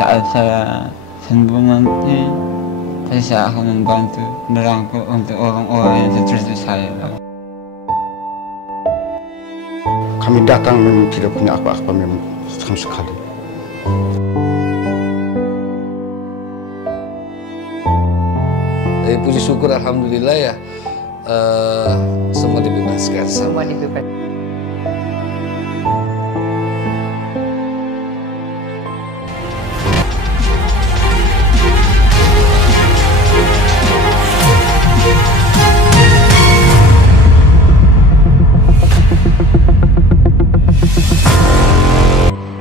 saat saya sembuh nanti saya akan membantu merangkul untuk orang-orang yang seperti saya. Kami datang memang tidak punya apa-apa memang sama sekali. Puji syukur alhamdulillah ya, semua dibebaskan. Semua dibebaskan.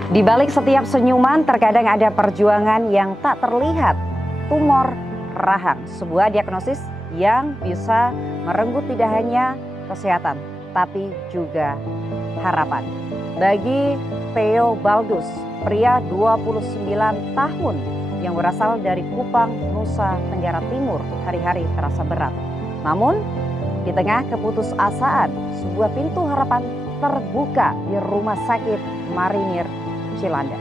Di balik setiap senyuman terkadang ada perjuangan yang tak terlihat. Tumor rahang, sebuah diagnosis yang bisa merenggut tidak hanya kesehatan, tapi juga harapan. Bagi Theo Baldus, pria 29 tahun yang berasal dari Kupang, Nusa Tenggara Timur, hari-hari terasa berat. Namun, di tengah keputusasaan, sebuah pintu harapan terbuka di Rumah Sakit Marinir Cilandak.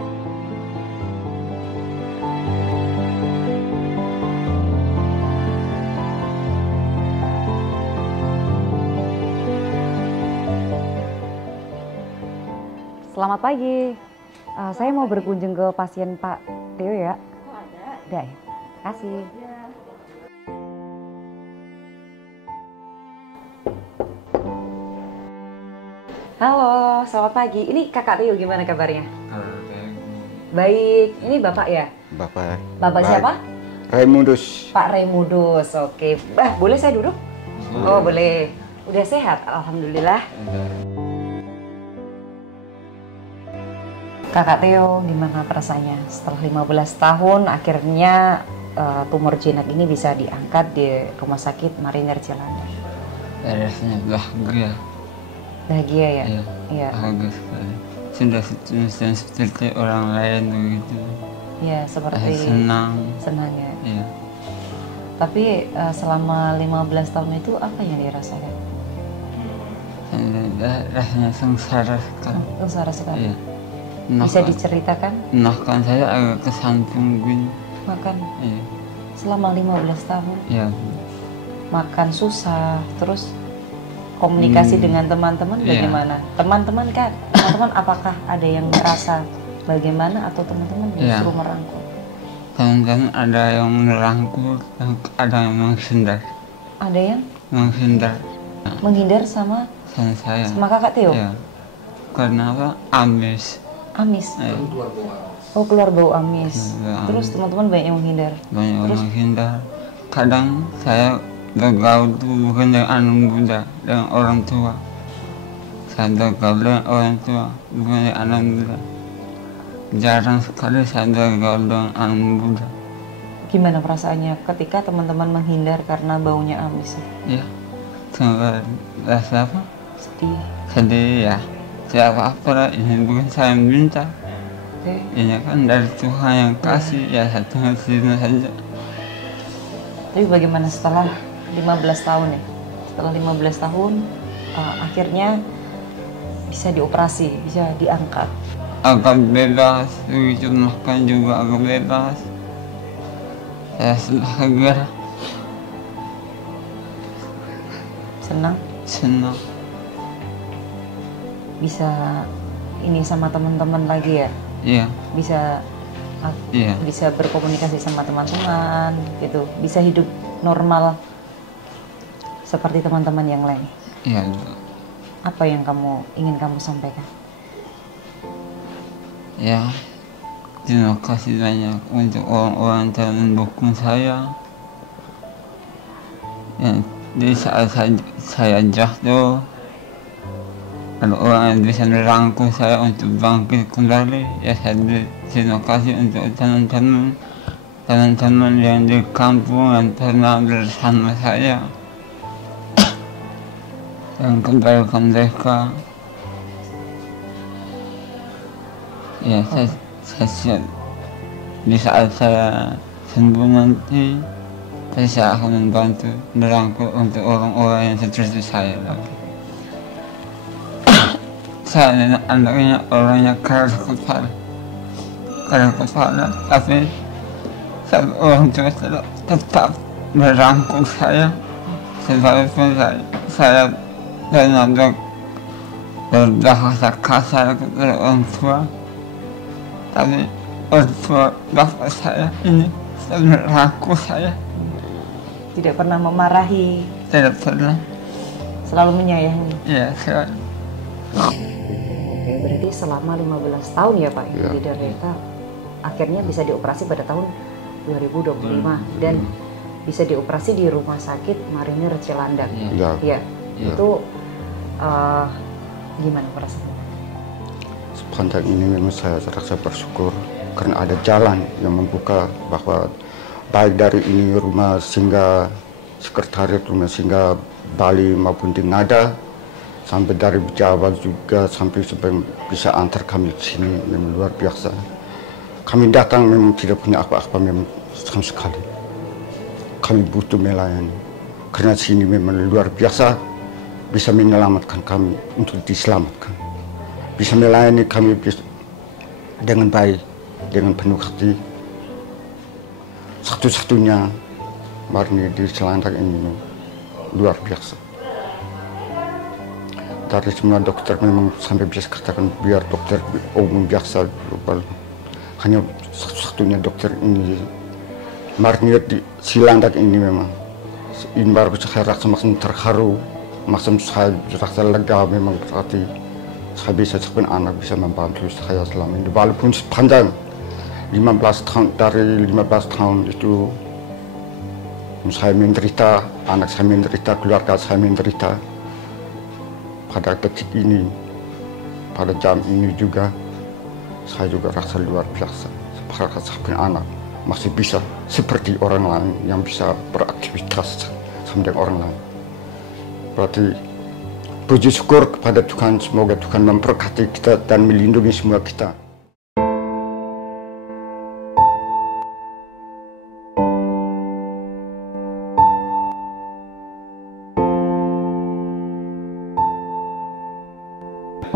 Selamat pagi. Saya mau berkunjung ke pasien Pak Theo ya. Oh, ada. Ada ya. Kasih. Ya. Halo, selamat pagi. Ini Kakak Theo, gimana kabarnya? Kalau saya Baik. Ini Bapak ya? Bapak. Bapak siapa? Raimundos. Pak Raimundos. Oke. Boleh saya duduk? Oh, boleh. Udah sehat? Alhamdulillah. Kakak Theo, gimana perasaannya? Setelah 15 tahun, akhirnya tumor jinak ini bisa diangkat di Rumah Sakit Marinir Cilandak. rasanya bahagia. Bahagia ya? Iya, Iya. bahagia sekali. Sudah seperti orang lain begitu. Iya, seperti Senang. senang ya. Iya. Tapi selama 15 tahun itu apa yang dirasakan? Rasanya sengsara sekali. Sengsara sekali. Iya. Bisa diceritakan? Makan saya agak kesamping gini. Makan Iya. selama 15 tahun. Iya. Makan susah, terus komunikasi dengan teman-teman Iya. bagaimana? Teman-teman kan, teman-teman apakah ada yang merasa bagaimana atau teman-teman Iya. justru merangkul? Teman-teman ada yang merangkul, ada yang menghindar. Ada yang Menghindar menghindar sama saya. Kakak Theo? Iya. Karena apa? Amis. Amis. Iya. Oh, keluar bau amis. Keluar bau Terus amis. teman-teman banyak yang menghindar. Banyak orang Terus? menghindar. Kadang saya bergaul tuh bukan dengan anak muda, dengan orang tua. Saya bergaul dengan orang tua, bukan dengan anak muda. Jarang sekali saya bergaul dengan anak muda. Gimana perasaannya ketika teman-teman menghindar karena baunya amis? Ya, sangat rasa apa? Sedih. Sedih ya. Siapa apa ini bukan saya yang minta. Oke. Ini kan dari Tuhan yang kasih, ya satu hasilnya saja. Tapi bagaimana setelah 15 tahun ya? Setelah 15 tahun akhirnya bisa dioperasi, bisa diangkat. Agak bebas, begitu makan juga agak bebas. Saya bahagia, Senang senang. bisa ini sama teman-teman lagi ya? Iya, Bisa iya. bisa berkomunikasi sama teman-teman gitu, bisa hidup normal seperti teman-teman yang lain. Iya. Apa yang ingin kamu sampaikan? Ya, terima kasih banyak untuk orang-orang yang mendukung saya. Ya, di saat saya jatuh, ada orang yang bisa merangkul saya untuk bangkit kembali. Ya, saya terima kasih untuk teman-teman yang di kampung yang pernah bersama saya. Dan kebaikan mereka. Ya, saya siap. Di saat saya sembuh nanti, saya akan membantu merangkul untuk orang-orang yang seperti saya lagi. Saya anaknya orangnya keras kepala. pada kepala, tapi orang tua tetap merangkul saya sekalipun saya benar-benar berbahasa kasar kepada orang tua, tapi orang tua bapak saya ini merangkul saya. Tidak pernah memarahi, Tidak pernah. selalu menyayangi. Ya, saya. Oke, berarti selama 15 tahun ya Pak, Ya. Lidarleka akhirnya bisa dioperasi pada tahun 2025 dan bisa dioperasi di Rumah Sakit Marinir Cilandak. Ya, Ya, itu gimana perasaannya? sepanjang ini memang saya rasa bersyukur karena ada jalan yang membuka bahwa baik dari ini rumah singgah sekretariat rumah singgah Bali maupun di Ngada sampai dari Jawa juga sampai bisa antar kami ke sini memang luar biasa. Kami datang memang tidak punya apa-apa memang sama sekali. Kami butuh melayani karena sini memang luar biasa bisa menyelamatkan kami untuk diselamatkan. Bisa melayani kami dengan baik, dengan penuh hati. Satu-satunya Marni di Cilandak ini luar biasa. Dari semua dokter memang sampai bisa katakan biar dokter umum biasa global. Hanya satu-satunya dokter ini Marni di Cilandak ini memang. Ini baru saya rasa makin terharu, makin saya rasa lega memang berarti saya bisa sebagai anak bisa membantu saya selama ini. Walaupun sepanjang 15 tahun dari 15 tahun itu saya menderita, anak saya menderita, keluarga saya menderita. Pada detik ini, pada jam ini juga, saya juga rasa luar biasa. Seperti sebagai anak masih bisa seperti orang lain yang bisa beraktivitas sama dengan orang lain. Berarti puji syukur kepada Tuhan, semoga Tuhan memberkati kita dan melindungi semua kita.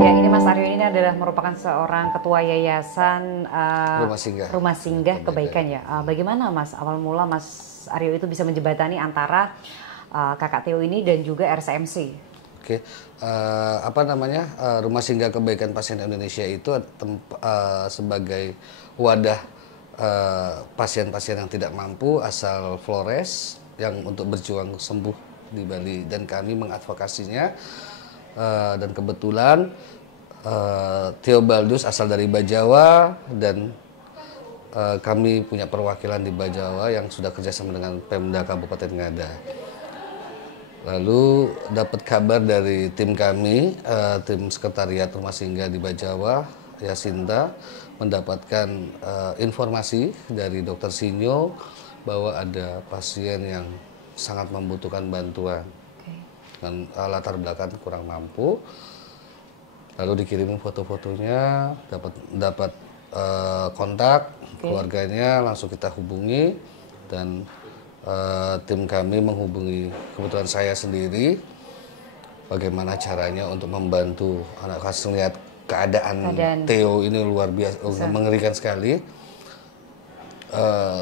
Ya, ini Mas Aryo ini adalah merupakan seorang ketua yayasan Rumah Singgah Kebaikan ya. Bagaimana Mas awal mula Mas Aryo itu bisa menjembatani antara Kakak Theo ini dan juga RCMC? Oke, Rumah Singgah Kebaikan Pasien Indonesia itu sebagai wadah pasien-pasien yang tidak mampu asal Flores yang untuk berjuang sembuh di Bali, dan kami mengadvokasinya. Dan kebetulan Theo Baldus asal dari Bajawa, dan kami punya perwakilan di Bajawa yang sudah kerjasama dengan Pemda Kabupaten Ngada. Lalu dapat kabar dari tim kami, tim sekretariat Rumah Singgah di Bajawa, Yasinta, mendapatkan informasi dari Dokter Sinyo bahwa ada pasien yang sangat membutuhkan bantuan. Dan latar belakang kurang mampu, lalu dikirimin foto-fotonya, dapat kontak keluarganya, langsung kita hubungi, dan tim kami menghubungi kebetulan saya sendiri bagaimana caranya untuk membantu anak kasus. Lihat keadaan Theo ini luar biasa, mengerikan sekali.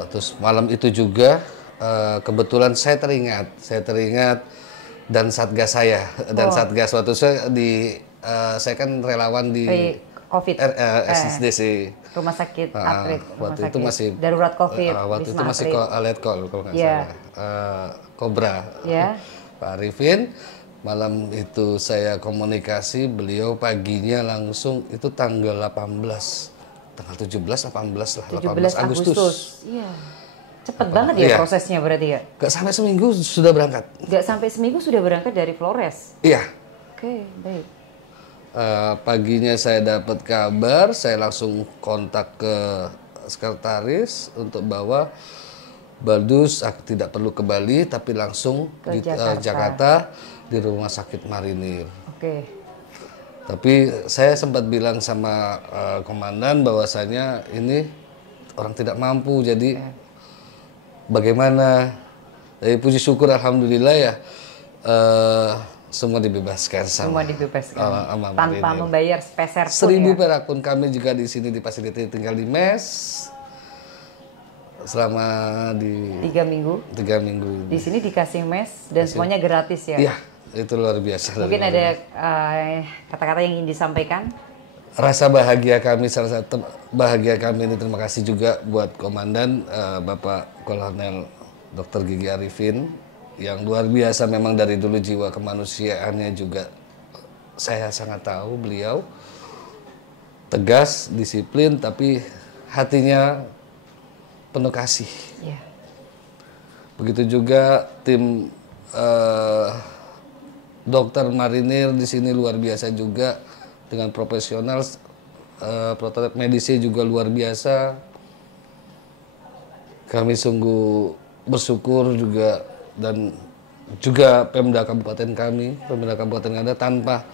Terus malam itu juga kebetulan saya teringat dan satgas saya, dan satgas waktu saya kan relawan di COVID, SDC Rumah Sakit Atlet, waktu itu masih darurat COVID, waktu itu masih Let Call kalau nggak salah, Cobra, Pak Arifin. Malam itu saya komunikasi, beliau paginya langsung, itu tanggal 18, tanggal 17, 18 lah, 18 Agustus. Iya. Cepet banget ya prosesnya berarti ya? Gak sampai seminggu sudah berangkat. Gak sampai seminggu sudah berangkat dari Flores? Iya. Oke, baik. Paginya saya dapat kabar, saya langsung kontak ke sekretaris untuk bahwa Baldus tidak perlu ke Bali, tapi langsung di Jakarta di Rumah Sakit Marinir. Oke. Tapi saya sempat bilang sama komandan bahwasanya ini orang tidak mampu, jadi bagaimana? Puji syukur alhamdulillah ya, semua dibebaskan Semua dibebaskan sama tanpa marinir. membayar sepeser pun 1.000 ya. perak pun. Kami juga di sini di fasiliti tinggal di mes selama di 3 minggu. 3 minggu. Di sini dikasih mes dan semuanya gratis ya. Iya, itu luar biasa. Mungkin ada kata-kata yang ingin disampaikan? Rasa bahagia kami, salah satu bahagia kami ini, terima kasih juga buat Komandan Bapak Kolonel Dr. Gigi Arifin yang luar biasa. Memang dari dulu jiwa kemanusiaannya juga saya sangat tahu. Beliau tegas, disiplin, tapi hatinya penuh kasih. Iya. Begitu juga tim dokter marinir di sini luar biasa juga dengan profesional, prototip medisnya juga luar biasa. Kami sungguh bersyukur juga, dan juga Pemda Kabupaten kami, Pemda Kabupaten Ngada. Tanpa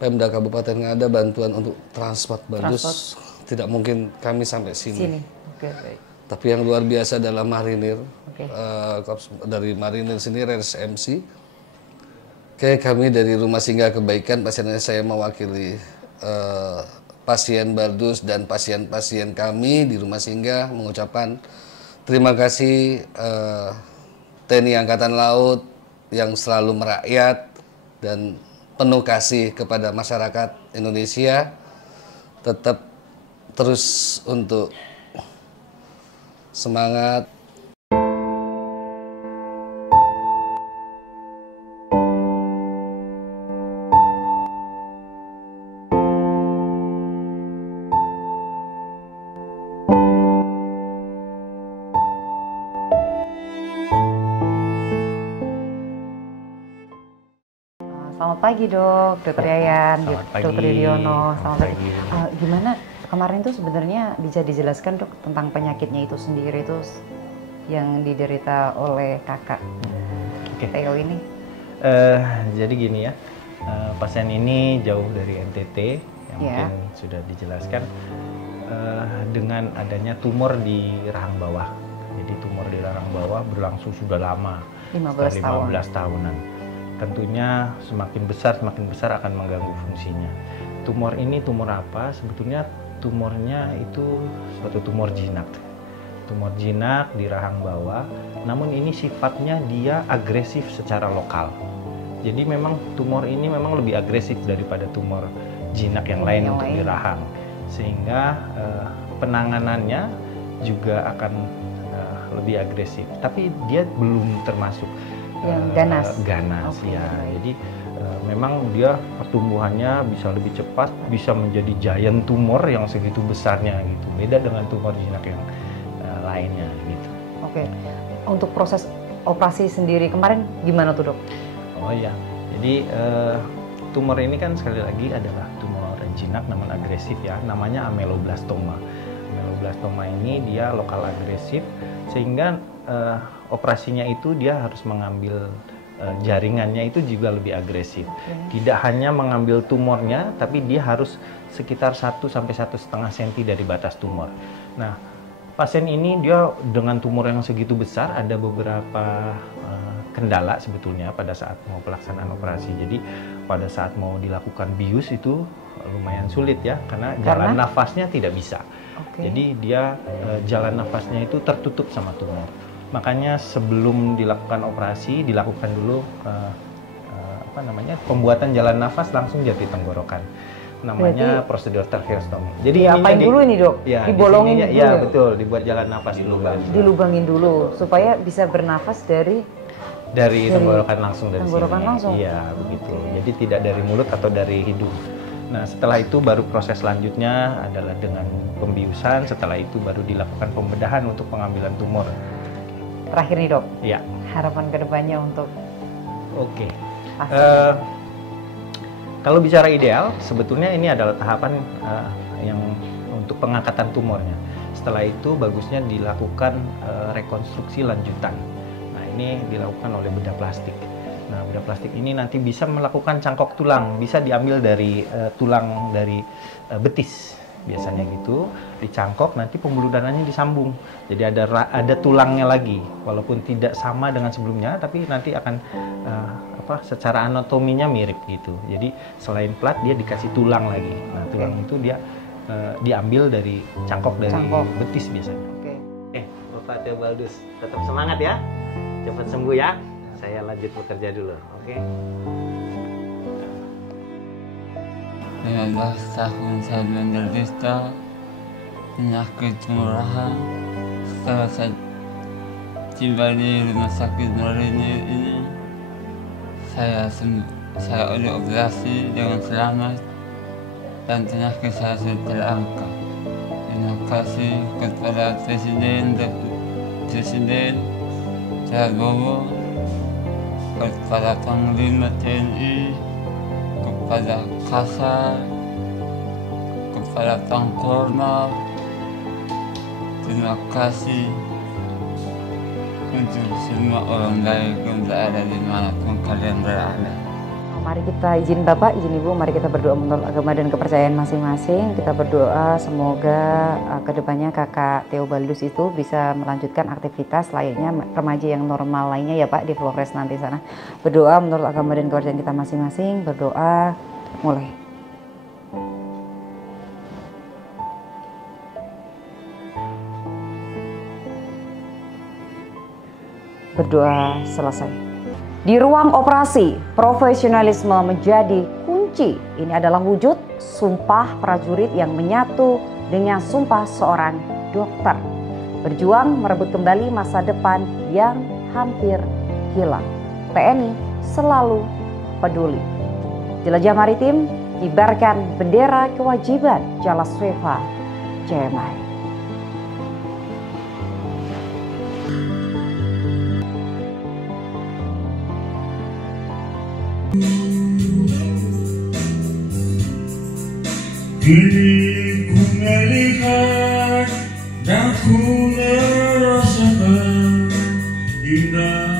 Pemda Kabupaten Ngada bantuan untuk transport bagus, tidak mungkin kami sampai sini. Oke, baik. Tapi yang luar biasa adalah marinir, Oke. dari marinir sini RSMC. Kayak kami dari Rumah Singgah Kebaikan, pasiennya saya mewakili pasien Bardus dan pasien-pasien kami di Rumah Singgah mengucapkan terima kasih TNI Angkatan Laut yang selalu merakyat dan penuh kasih kepada masyarakat Indonesia. Tetap terus untuk semangat. Selamat pagi dok, Dr. Yayan, Selamat pagi. Dr. Yudhoyono. Selamat pagi. Pagi. Gimana kemarin tuh sebenarnya bisa dijelaskan dok tentang penyakitnya itu sendiri tuh yang diderita oleh kakak Oke. Theo ini? Jadi gini ya, pasien ini jauh dari NTT yang Ya. mungkin sudah dijelaskan, dengan adanya tumor di rahang bawah. Jadi tumor di rahang bawah berlangsung sudah lama, 15 tahun. 15 tahunan. Tentunya semakin besar akan mengganggu fungsinya. Tumor ini tumor apa? Sebetulnya tumornya itu suatu tumor jinak. Tumor jinak di rahang bawah, namun ini sifatnya dia agresif secara lokal. Jadi memang tumor ini memang lebih agresif daripada tumor jinak yang lain untuk di rahang. Sehingga penanganannya juga akan lebih agresif. Tapi dia belum termasuk Yang ganas. Ganas Oke, ya. baik. Jadi memang dia pertumbuhannya bisa lebih cepat, bisa menjadi giant tumor yang segitu besarnya gitu. Beda dengan tumor jinak yang lainnya gitu. Oke. Untuk proses operasi sendiri kemarin gimana tuh dok? Oh iya. Jadi tumor ini kan sekali lagi adalah tumor jinak namun agresif ya. Namanya ameloblastoma. Ameloblastoma ini dia lokal agresif sehingga operasinya itu dia harus mengambil jaringannya itu juga lebih agresif. Tidak hanya mengambil tumornya, tapi dia harus sekitar 1 sampai 1,5 cm dari batas tumor. Nah, pasien ini dia dengan tumor yang segitu besar ada beberapa kendala sebetulnya pada saat mau pelaksanaan operasi. Jadi pada saat mau dilakukan bius itu lumayan sulit ya, karena jalan nafasnya tidak bisa. Oke. Jadi dia jalan nafasnya itu tertutup sama tumor. Makanya sebelum dilakukan operasi dilakukan dulu pembuatan jalan nafas langsung jati tenggorokan. Namanya prosedur tracheostomy. Jadi diapain dulu ini dok? Ya, Dibolongin dulu? Ya betul, dibuat jalan nafas dulu. Dilubangin dulu supaya bisa bernafas dari tenggorokan langsung dari tenggorokan sini. langsung? Iya begitu. Jadi tidak dari mulut atau dari hidung. Nah setelah itu baru proses selanjutnya adalah dengan pembiusan. Setelah itu baru dilakukan pembedahan untuk pengambilan tumor. Terakhir nih dok, Ya. harapan kedepannya untuk Oke. pasien. Kalau bicara ideal, sebetulnya ini adalah tahapan yang untuk pengangkatan tumornya. Setelah itu bagusnya dilakukan rekonstruksi lanjutan. Nah ini dilakukan oleh bedah plastik. Nah bedah plastik ini nanti bisa melakukan cangkok tulang, bisa diambil dari tulang dari betis. biasanya gitu, dicangkok, nanti pembuluh darahnya disambung. Jadi ada tulangnya lagi, walaupun tidak sama dengan sebelumnya, tapi nanti akan secara anatominya mirip gitu. Jadi selain plat dia dikasih tulang lagi. Nah tulang itu dia diambil dari cangkok betis biasanya. Oke, Bapak Theobaldus tetap semangat ya, cepat sembuh ya. Saya lanjut bekerja dulu, oke? 15 tahun saya menderita penyakit tumor rahang. Setelah saya tiba di rumah sakit Marinir ini, saya dioperasi dengan selamat dan penyakit saya sudah terangkat. Terima kasih kepada Presiden Prabowo, kepada Panglima TNI, kepada Kasar, kepada Pangkornap. Terima kasih untuk semua orang baik yang berada di manapun kalian berada. Mari kita izin Bapak, izin Ibu, mari kita berdoa menurut agama dan kepercayaan masing-masing. Kita berdoa semoga kedepannya Kakak Theobaldus itu bisa melanjutkan aktivitas layaknya remaja yang normal lainnya ya Pak di Flores nanti sana. Berdoa menurut agama dan kepercayaan kita masing-masing. Berdoa mulai. Berdoa selesai. Di ruang operasi, profesionalisme menjadi kunci. Ini adalah wujud sumpah prajurit yang menyatu dengan sumpah seorang dokter. Berjuang merebut kembali masa depan yang hampir hilang. TNI selalu peduli. Jelajah Maritim, kibarkan bendera kewajiban Jalaswefa JMI. Kini ku melihat dan ku merasakan indah